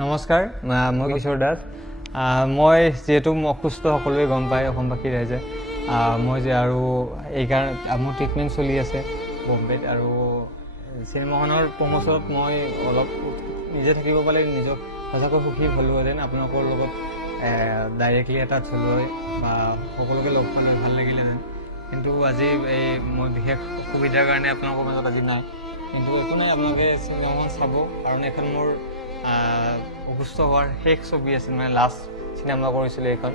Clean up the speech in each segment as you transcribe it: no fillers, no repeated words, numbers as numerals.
নমস্কাৰ মই কিশোৰ দাস মই যেহেতু অসুস্থ সকলোৱে গম পায় অসমবাসী ৰাইজে মই যে আৰু এইকাৰণে মোৰ ট্ৰিটমেণ্ট চলি আছে বম্বেত আৰু চিনেমাখনৰ প্ৰমোচনত মই অলপ নিজে থাকিব পালে নিজক সঁচাকৈ সুখী হ'লোহেঁতেন আপোনালোকৰ লগত ডাইৰেক্টলি এটা থ'লৈ বা সকলোকে লগ পালে ভাল লাগিলেহেঁতেন কিন্তু আজি এই মই বিশেষ অসুবিধাৰ কাৰণে আপোনালোকৰ মাজত আজি নাই কিন্তু একো নাই আপোনালোকে চিনেমাখন চাব কাৰণ এখন মোৰ অসুস্থ হোৱাৰ শেষ ছবি আছিল মানে লাষ্ট চিনেমা কৰিছিলোঁ এইখন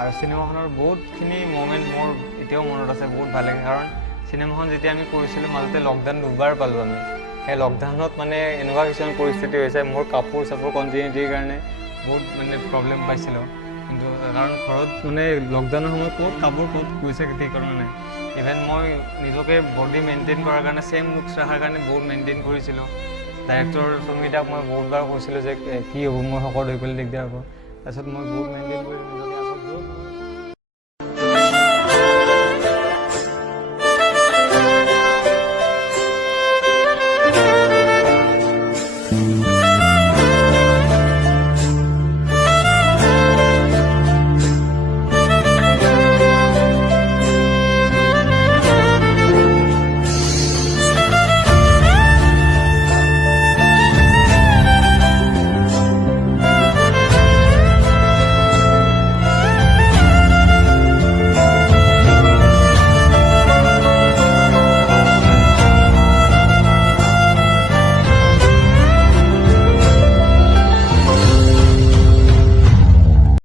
আৰু চিনেমাখনৰ বহুতখিনি মমেণ্ট মোৰ এতিয়াও মনত আছে বহুত ভাল লাগে কাৰণ চিনেমাখন যেতিয়া আমি কৰিছিলোঁ মাজতে লকডাউন দুবাৰ পালোঁ আমি সেই লকডাউনত মানে এনেকুৱা কিছুমান পৰিস্থিতি হৈছে মোৰ কাপোৰ চাপোৰ কণ্টিনিউটিৰ কাৰণে বহুত মানে প্ৰব্লেম পাইছিলোঁ কিন্তু কাৰণ ঘৰত মানে লকডাউনৰ সময়ত ক'ত কাপোৰ ক'ত গৈছে ঠিকনা নাই ইভেন মই নিজকে বডি মেইনটেইন কৰাৰ কাৰণে ছেম লুকছ ৰখাৰ কাৰণে বহুত মেইনটেইন কৰিছিলোঁ ডাইৰেক্টৰ সংগীতাক মই বহুতবাৰ কৈছিলোঁ যে কি হ'ব মই শকত হৈ গ'লে দিগদাৰ হ'ব তাৰপিছত মই বহুত মেইনটেইন কৰি